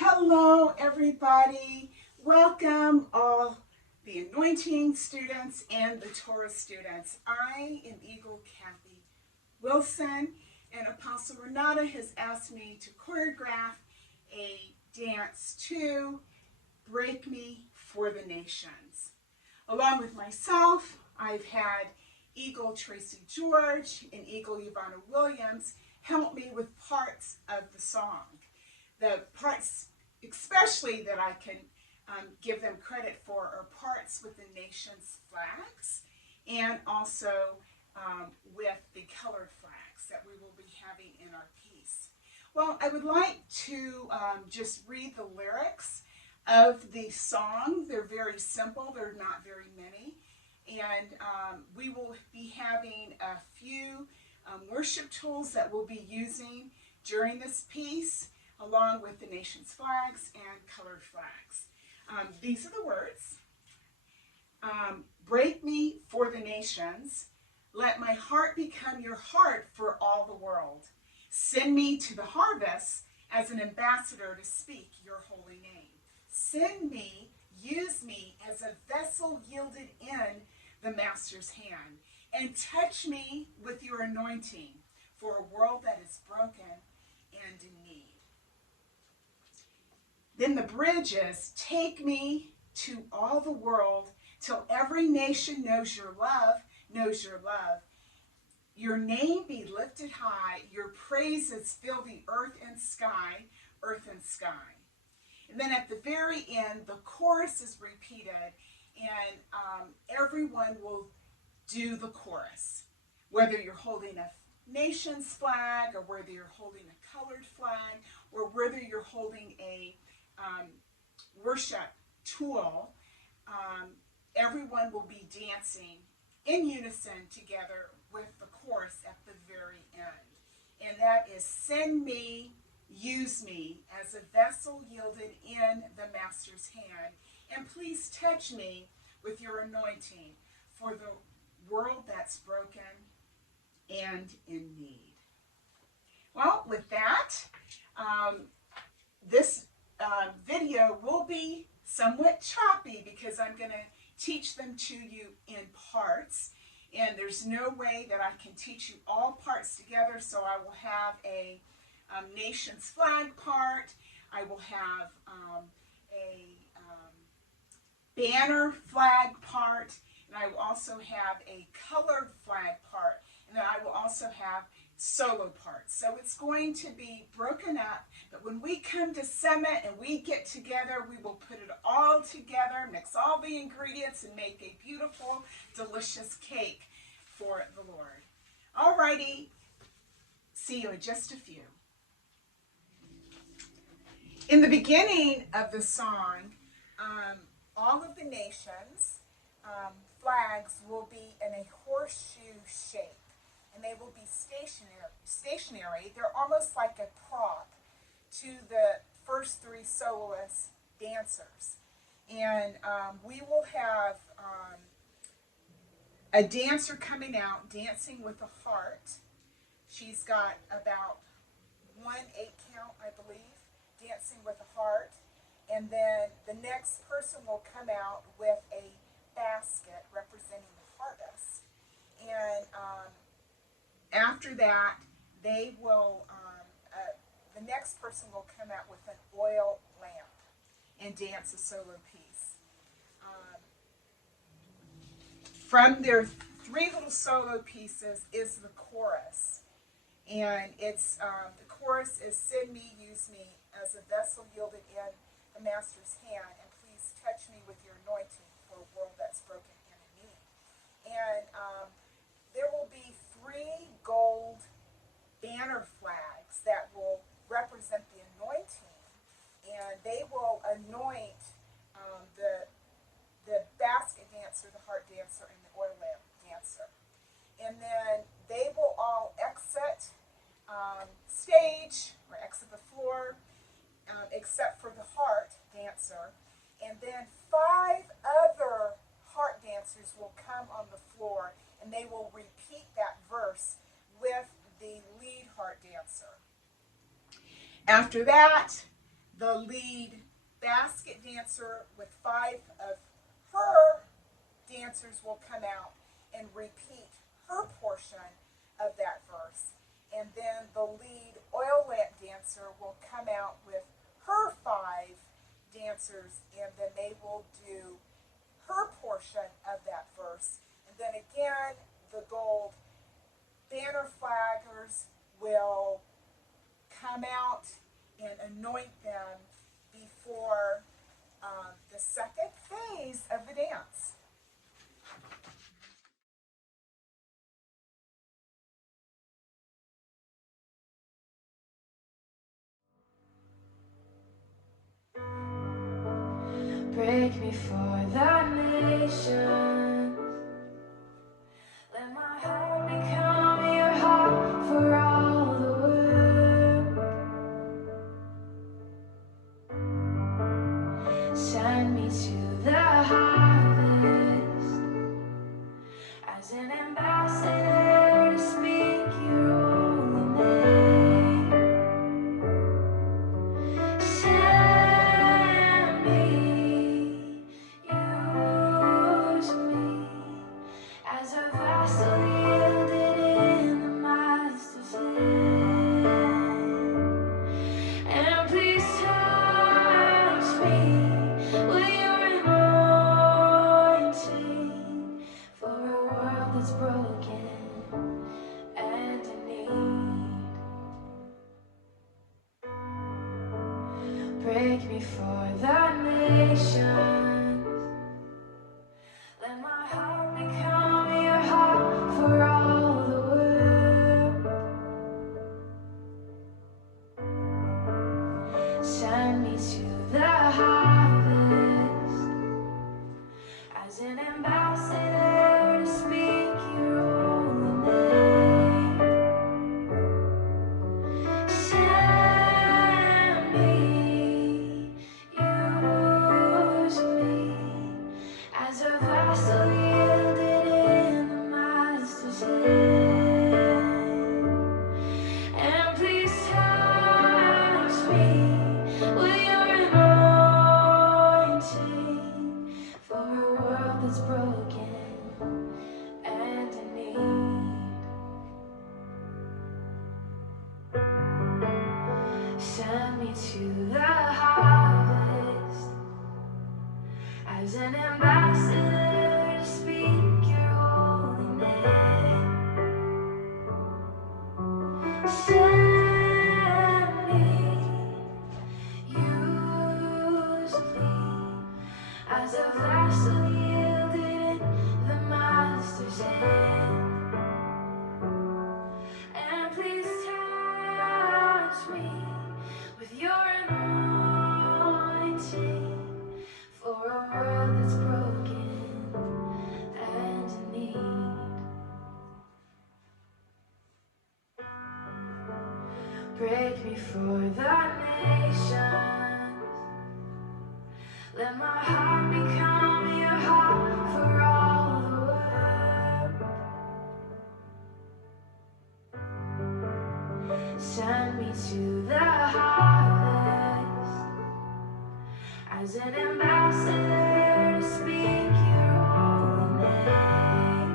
Hello, everybody. Welcome, all the Anointing students and the Torah students. I am Eagle Cathy Wilson, and Apostle Renate has asked me to choreograph a dance to Break Me for the Nations. Along with myself, I've had Eagle Tracy George and Eagle Ivana Williams help me with parts of the song. The parts especially that I can give them credit for are parts with the nation's flags and also with the colored flags that we will be having in our piece. Well, I would like to just read the lyrics of the song. They're very simple. They're not very many. And we will be having a few worship tools that we'll be using during this piece, along with the nation's flags and colored flags. These are the words. Break me for the nations. Let my heart become your heart for all the world. Send me to the harvest as an ambassador to speak your holy name. Send me, use me as a vessel yielded in the Master's hand. And touch me with your anointing for a world that is broken and in need. Then the bridge is, take me to all the world till every nation knows your love, knows your love. Your name be lifted high, your praises fill the earth and sky, earth and sky. And then at the very end, the chorus is repeated, and everyone will do the chorus. Whether you're holding a nation's flag, or whether you're holding a colored flag, or whether you're holding a worship tool, everyone will be dancing in unison together with the chorus at the very end. And that is, send me, use me as a vessel yielded in the Master's hand, and please touch me with your anointing for the world that's broken and in need. Well, with that, this video will be somewhat choppy because I'm going to teach them to you in parts, and there's no way that I can teach you all parts together, so I will have a nation's flag part, I will have a banner flag part, and I will also have a colored flag part, and then I will also have solo parts. So it's going to be broken up, but when we come to Summit and we get together, we will put it all together, mix all the ingredients, and make a beautiful, delicious cake for the Lord. Alrighty, see you in just a few. In the beginning of the song, all of the nations' flags will be in a horseshoe shape, and they will be stationary. They're almost like a prop to the first three soloist dancers. And we will have a dancer coming out dancing with a heart. She's got about 1/8 count, I believe, dancing with a heart. And then the next person will come out with a basket representing the harvest. And after that, they will, the next person will come out with an oil lamp and dance a solo piece. From their three little solo pieces is the chorus. And it's the chorus is, send me, use me as a vessel yielded in the Master's hand, and please touch me with your anointing for a world that's broken and in need. And there will be 3 gold banner flags that will represent the anointing, and they will anoint the basket dancer, the heart dancer, and the oil lamp dancer. And then they will all exit stage or exit the floor, except for the heart dancer. And then 5 other heart dancers will come on the floor, and they will repeat that verse with the lead heart dancer. After that, the lead basket dancer with 5 of her dancers will come out and repeat her portion of that verse. And then the lead oil lamp dancer will come out with her 5 dancers, and then they will do her portion of that verse. And then again, the gold banner flaggers will come out and anoint them before the second phase of the dance. Break me for the nations. Let my heart become your heart for all the world. Send me to the harvest as an ambassador to speak your holy name. Send me, use me as a vessel yielded in the Master's hand. And please touch me with your anointing for a world that's broken and in need. Break me for the nations. Let my heart become your heart for all the world. Send me to the harvest as an ambassador to speak your holy name. Send me, use me as a vessel yielded in the Master's hand. And please touch me with your anointing for a world that's broken and in need. Send me to the harvest as an ambassador to speak your holy name. Send me, use me as a vessel yielded in the Master's hand. And please touch me with your anointing for a world that's broken and in need. Break me for the nations. Let my heart become your heart for all the world. Send me to the harvest as an ambassador to speak your holy name.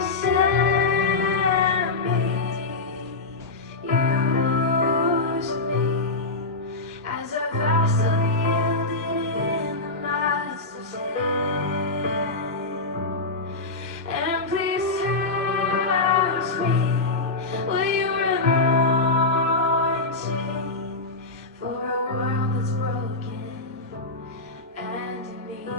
Send me, use me as a vessel yielded in the Master's hand. And please touch me with your anointing for a world that's broken and in need.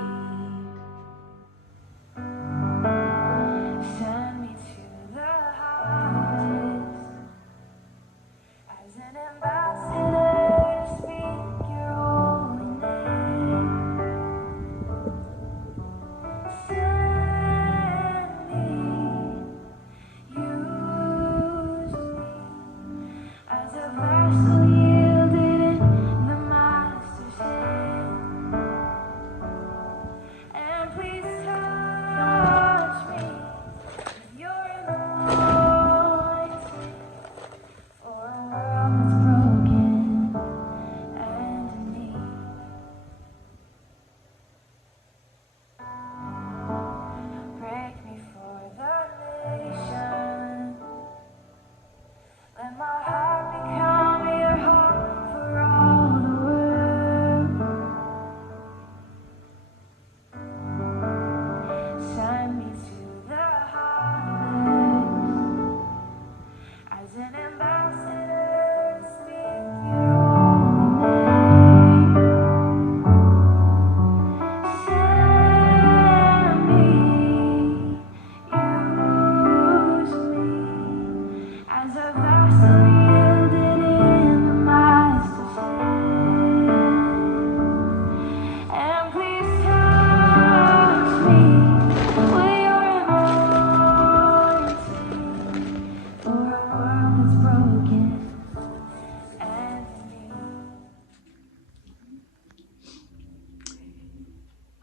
Send me to the harvest as an ambassador to speak your holy name. Send me, use me as a vessel yielded in the Master's hand.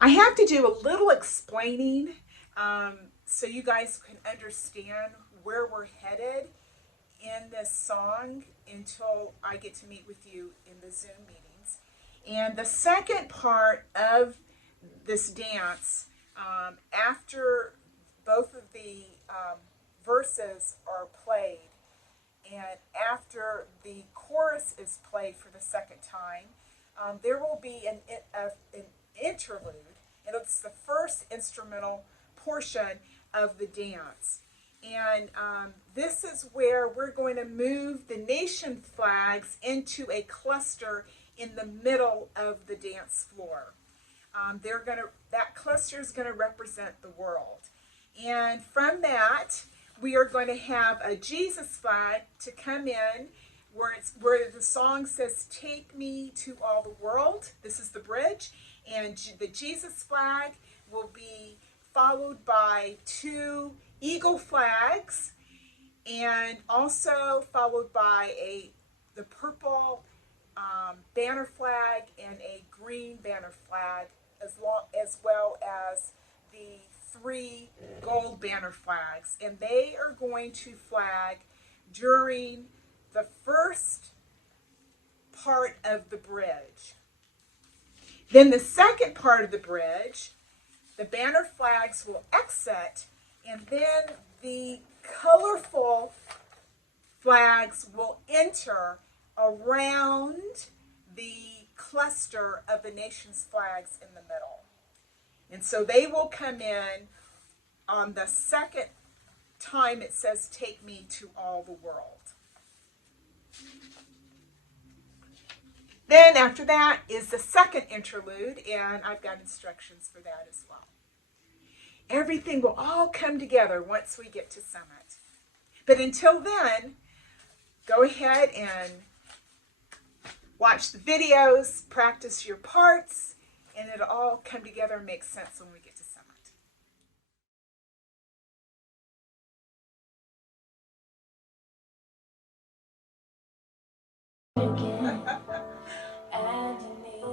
I have to do a little explaining so you guys can understand where we're headed in this song until I get to meet with you in the Zoom meetings. And the second part of this dance, after both of the verses are played, and after the chorus is played for the second time, there will be an interlude, and it's the first instrumental portion of the dance. And this is where we're going to move the nation flags into a cluster in the middle of the dance floor. That cluster is going to represent the world. And from that, we are going to have a Jesus flag to come in where the song says, "Take me to all the world." This is the bridge. And the Jesus flag will be followed by 2 eagle flags, and also followed by the purple banner flag and a green banner flag, as well as the 3 gold banner flags. And they are going to flag during the first part of the bridge. Then the second part of the bridge, the banner flags will exit, and then the colorful flags will enter around the cluster of the nation's flags in the middle. And so they will come in on the second time it says, "Take me to all the world." Then after that is the second interlude, and I've got instructions for that as well. Everything will all come together once we get to Summit. But until then, go ahead and watch the videos, practice your parts, and it'll all come together and make sense when we get to Summit. And you need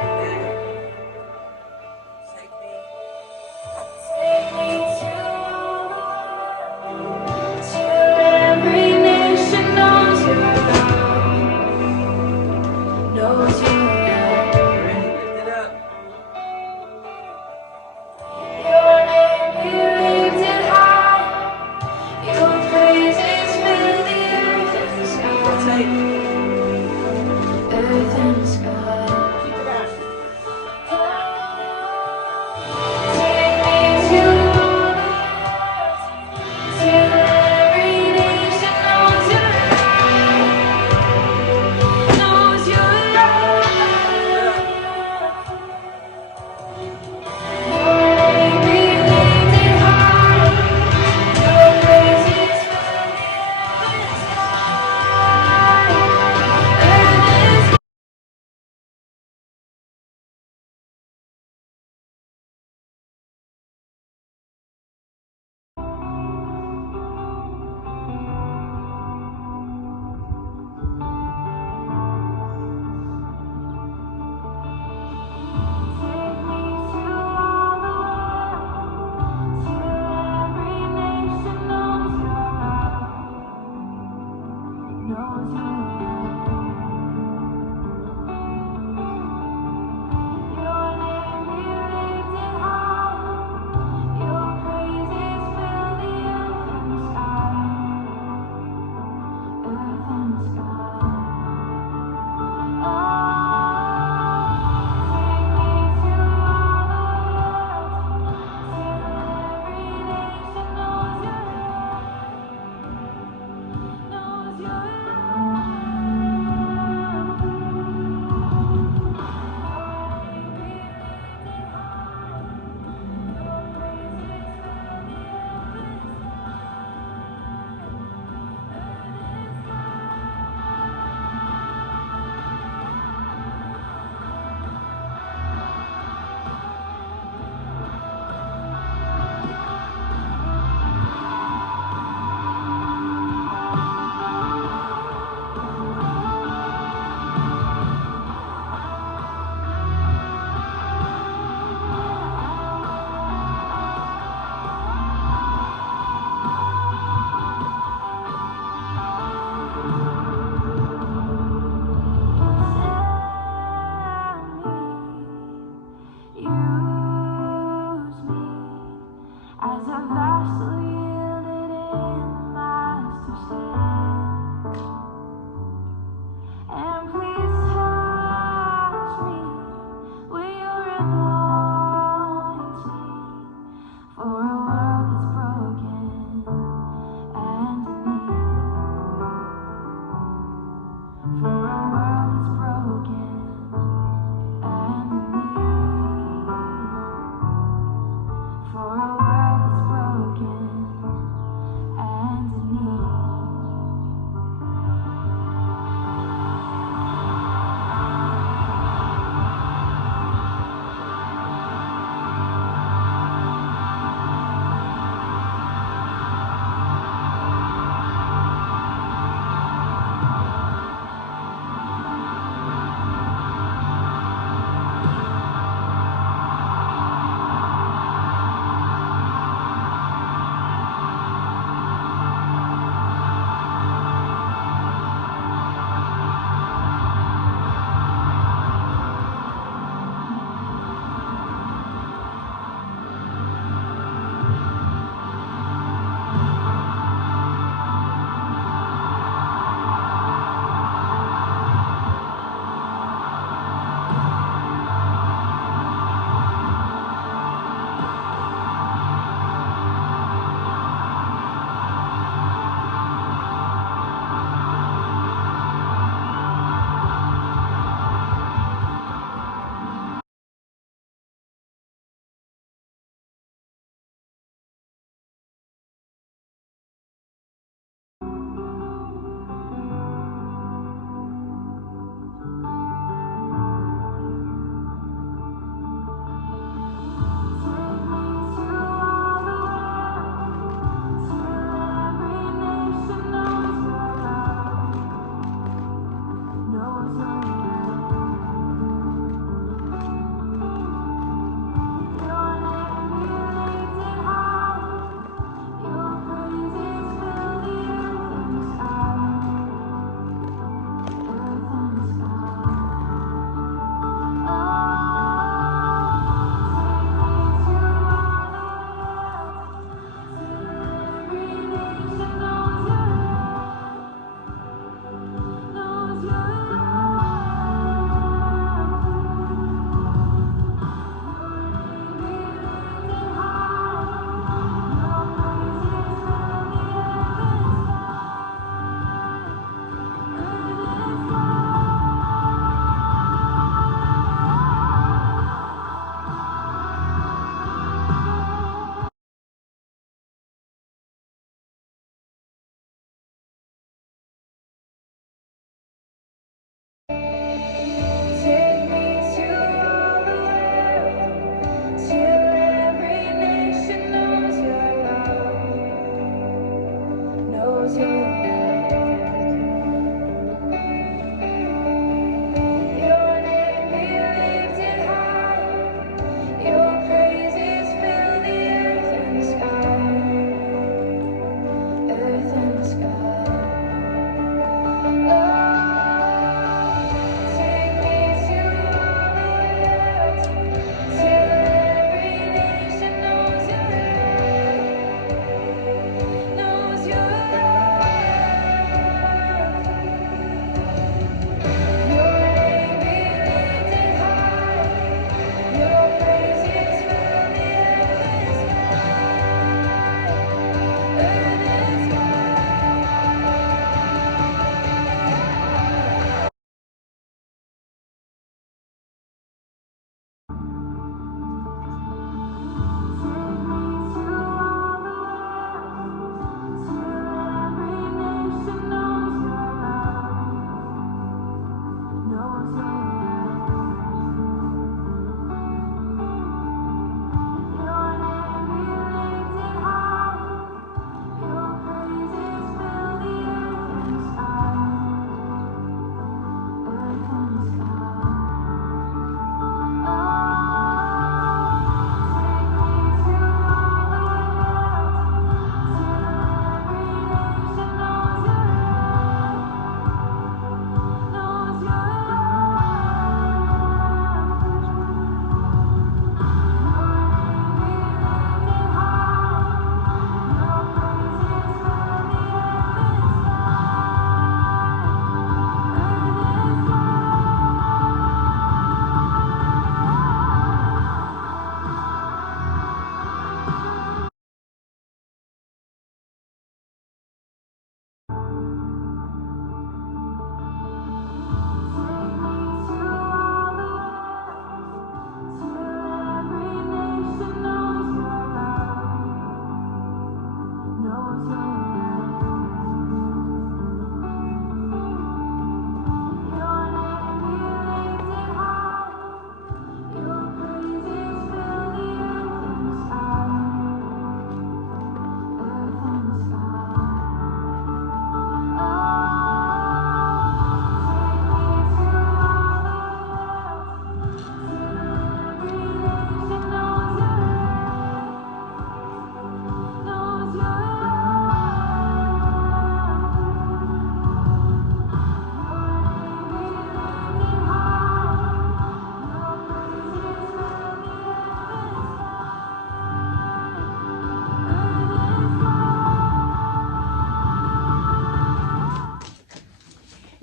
Okay.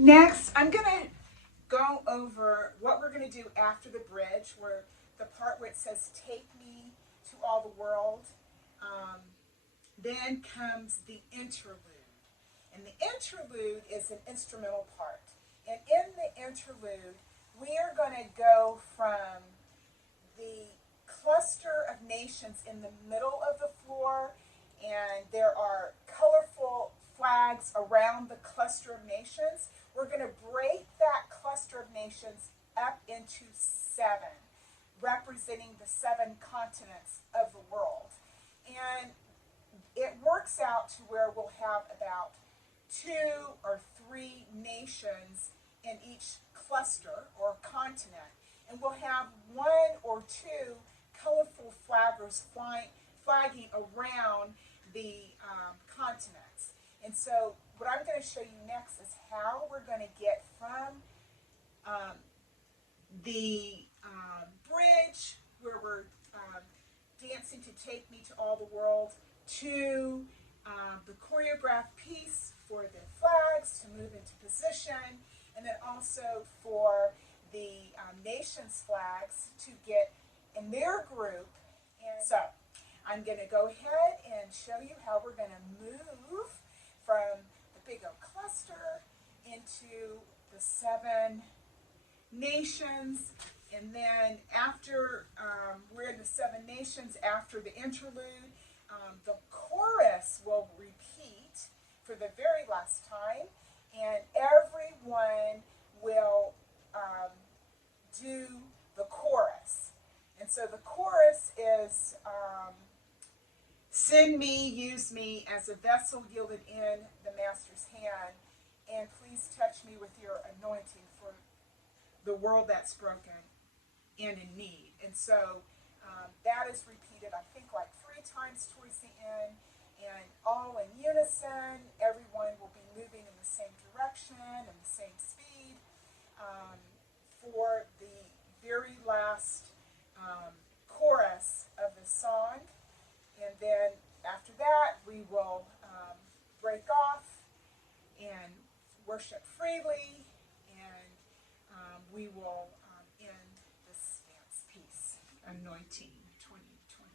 Next, I'm going to go over what we're going to do after the bridge, where the part where it says, take me to all the world. Then comes the interlude. And the interlude is an instrumental part. And in the interlude, we are going to go from the cluster of nations in the middle of the floor, and there are colorful flags around the cluster of nations. We're going to break that cluster of nations up into 7, representing the 7 continents of the world. And it works out to where we'll have about 2 or 3 nations in each cluster or continent. And we'll have 1 or 2 colorful flaggers flagging around the continents. And so what I'm going to show you next is how we're going to get from the bridge, where we're dancing to Take Me to All the World, to the choreographed piece for the flags to move into position, and then also for the nations' flags to get in their group. And so I'm going to go ahead and show you how we're going to move from the big O cluster into the 7 nations. And then after we're in the 7 nations, after the interlude, the chorus will repeat for the very last time, and everyone will do the chorus. And so the chorus is, send me, use me as a vessel yielded in the Master's hand, and please touch me with your anointing for the world that's broken and in need. And so that is repeated, I think, like 3 times towards the end, and all in unison. Everyone will be moving in the same direction and the same speed for the very last chorus of the song. And then after that, we will break off and worship freely, and we will end this dance piece, Anointing 2023.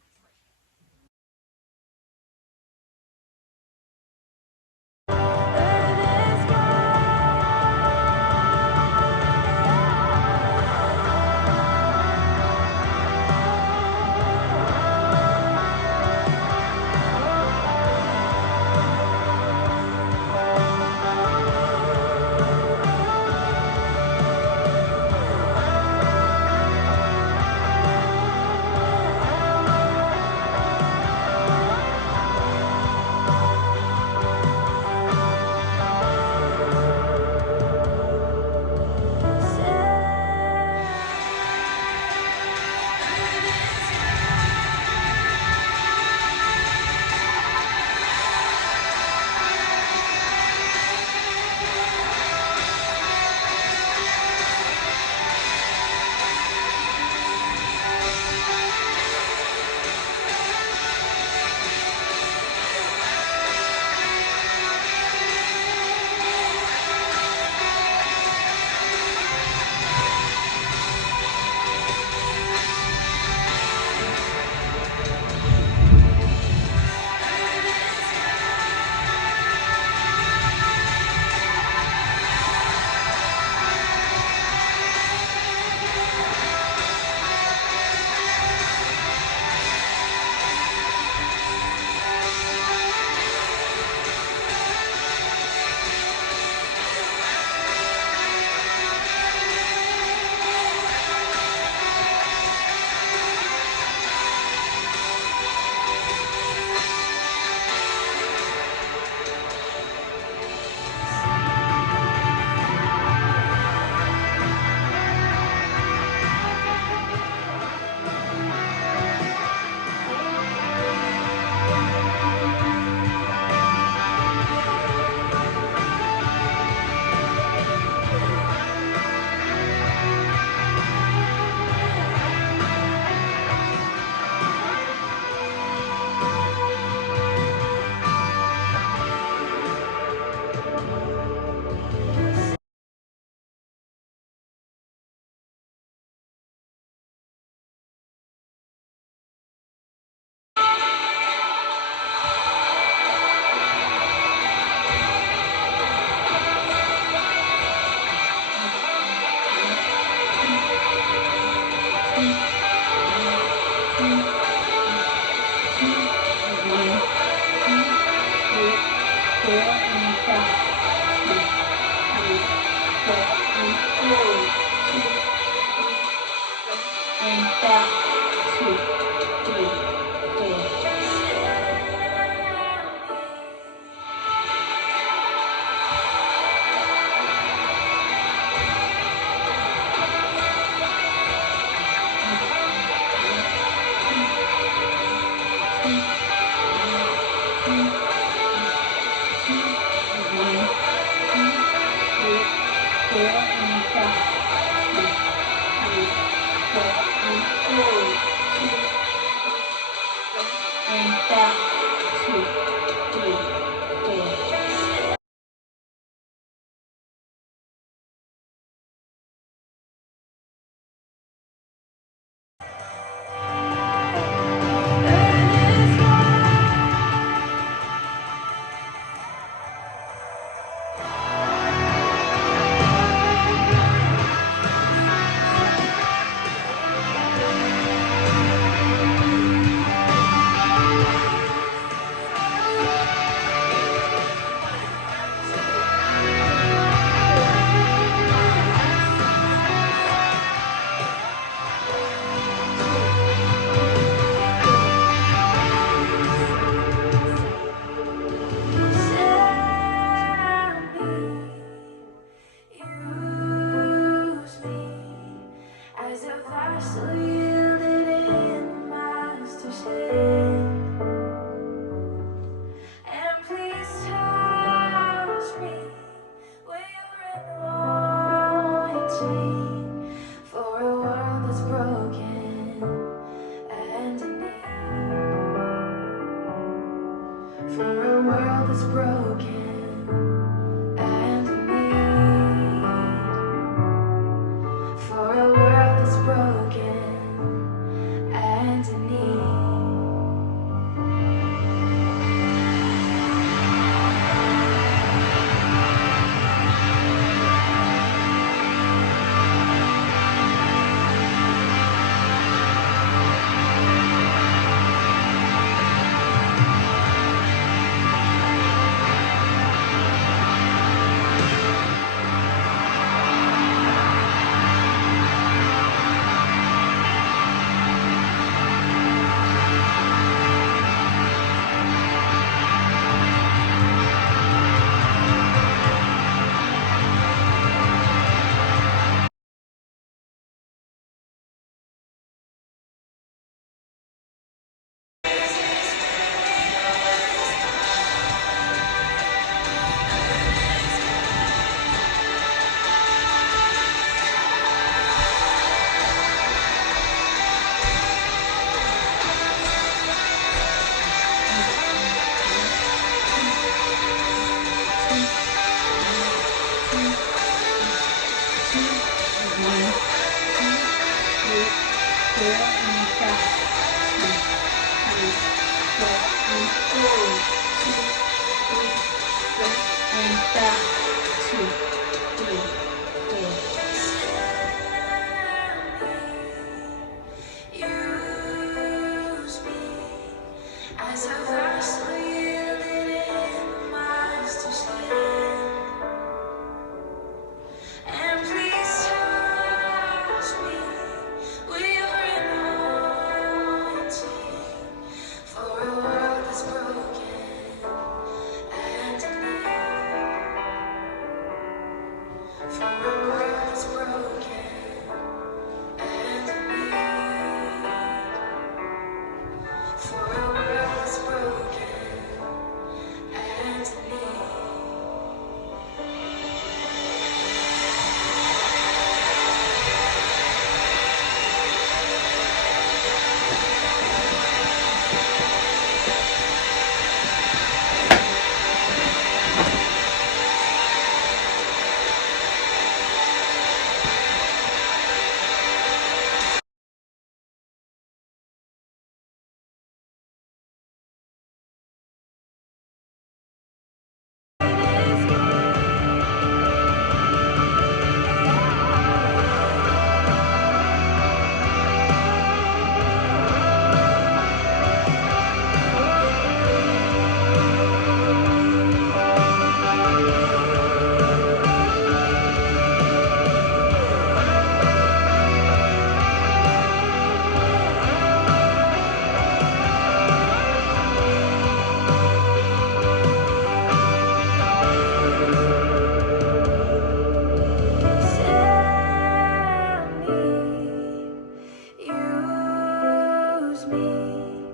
me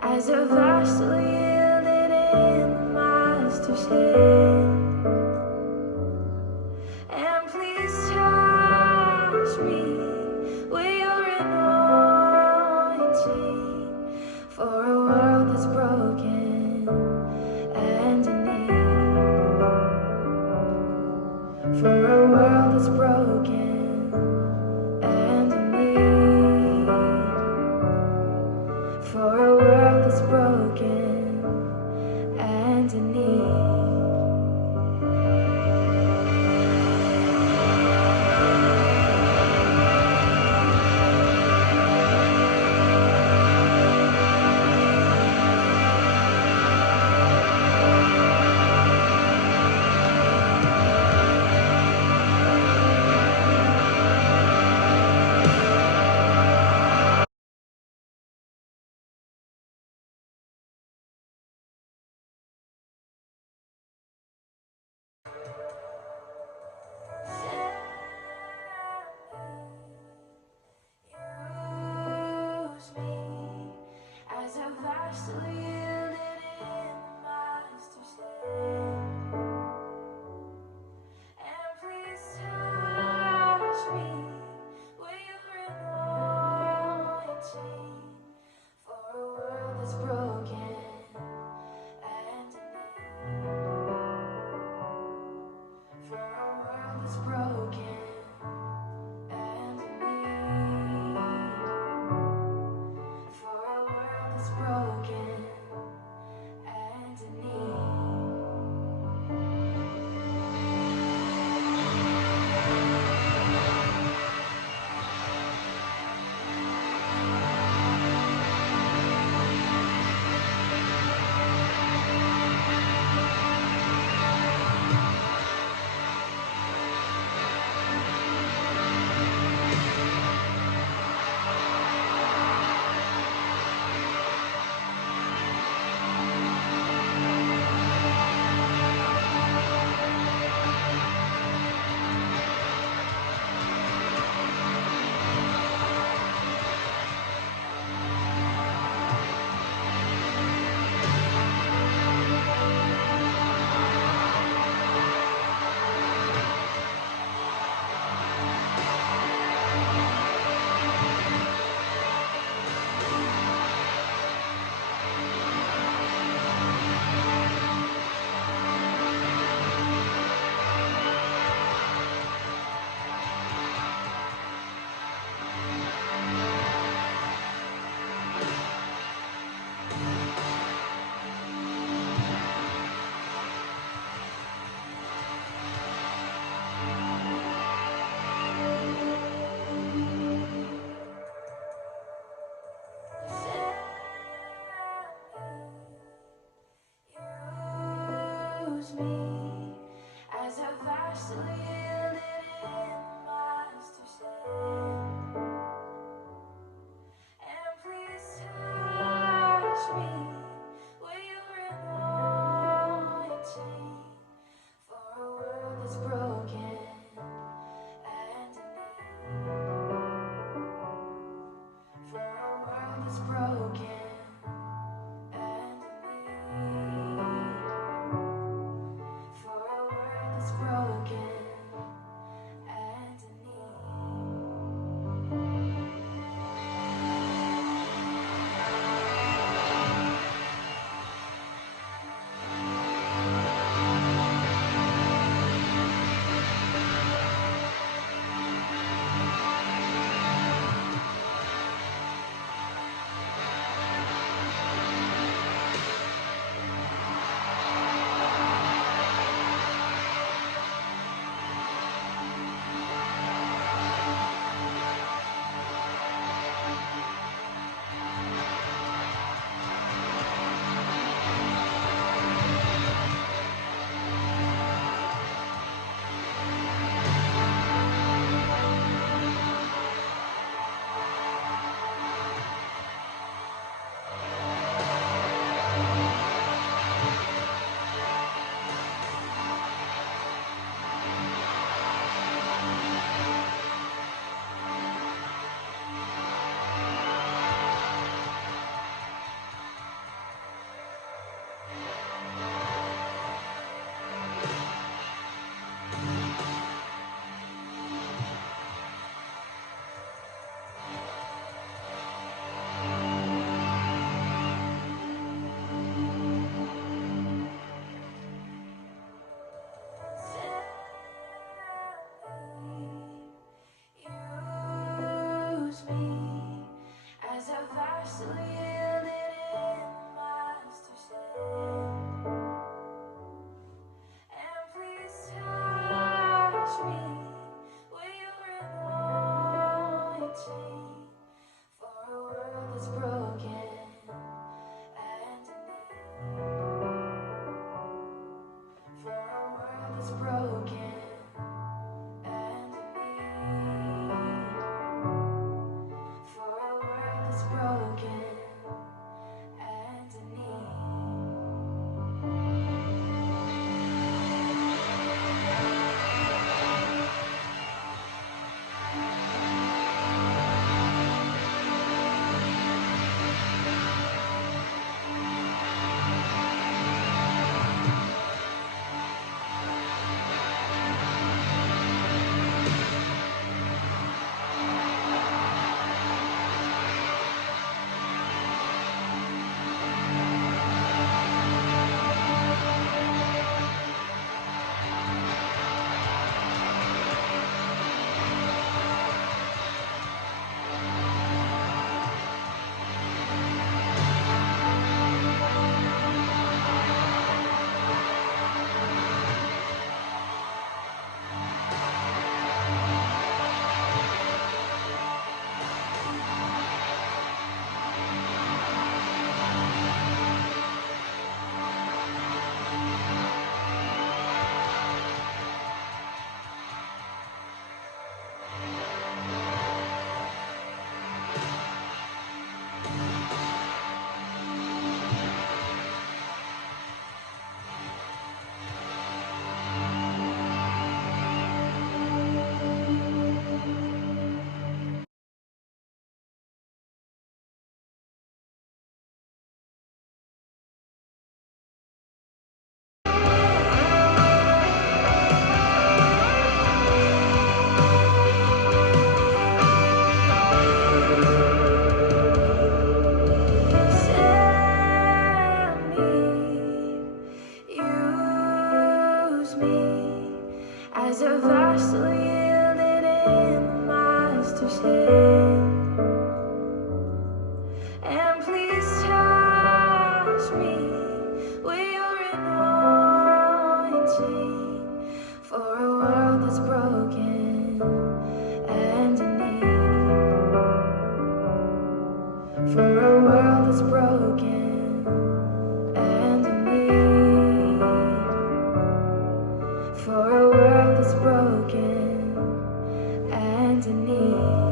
as a vessel yielded in the Master's hand. And please touch me with your anointing for a world that's broken and in need. For a world that's broken and in need. For a world that's broken and in need. Use me as a vessel yielded in the Master's hand. And please touch me with your anointing for a world that's broken and in need. For a world that's broken and in need. For a world that's broken and in need. Use me as a vessel yielded in the Master's hand. And please touch me with your anointing for a world that's broken and in need. For a world that's broken and in need. For a world that's broken and in need. broken and in need. Use me as a vessel yielded in the Master's hand. And please touch me with your anointing for a world that's broken and in need. For a world that's broken and in need. For a world that's broken and in need.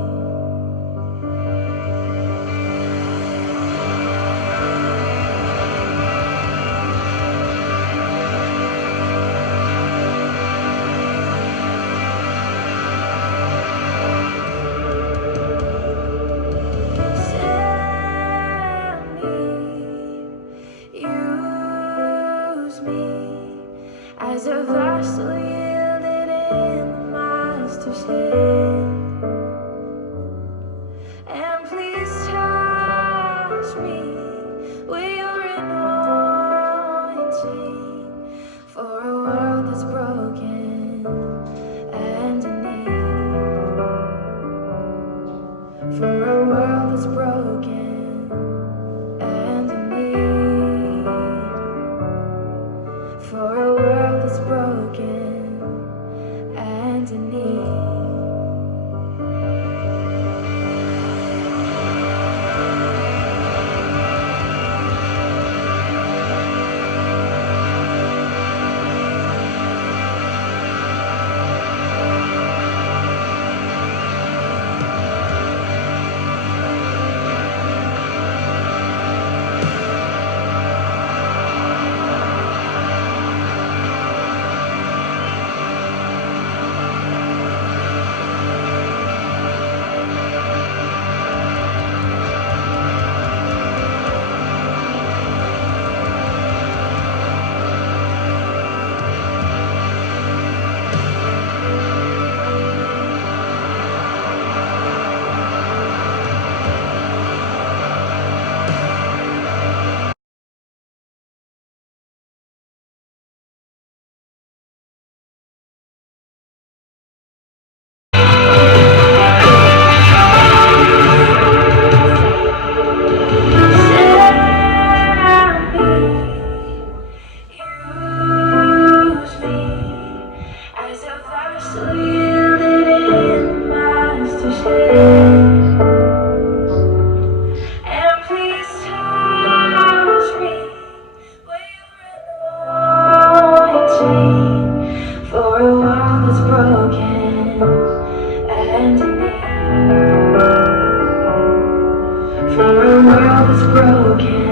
Use me as a vessel yielded in the Master's hand. And please touch me with your anointing for a world that's broken and in need. For a world that's broken and in need. For a world that's broken world is broken.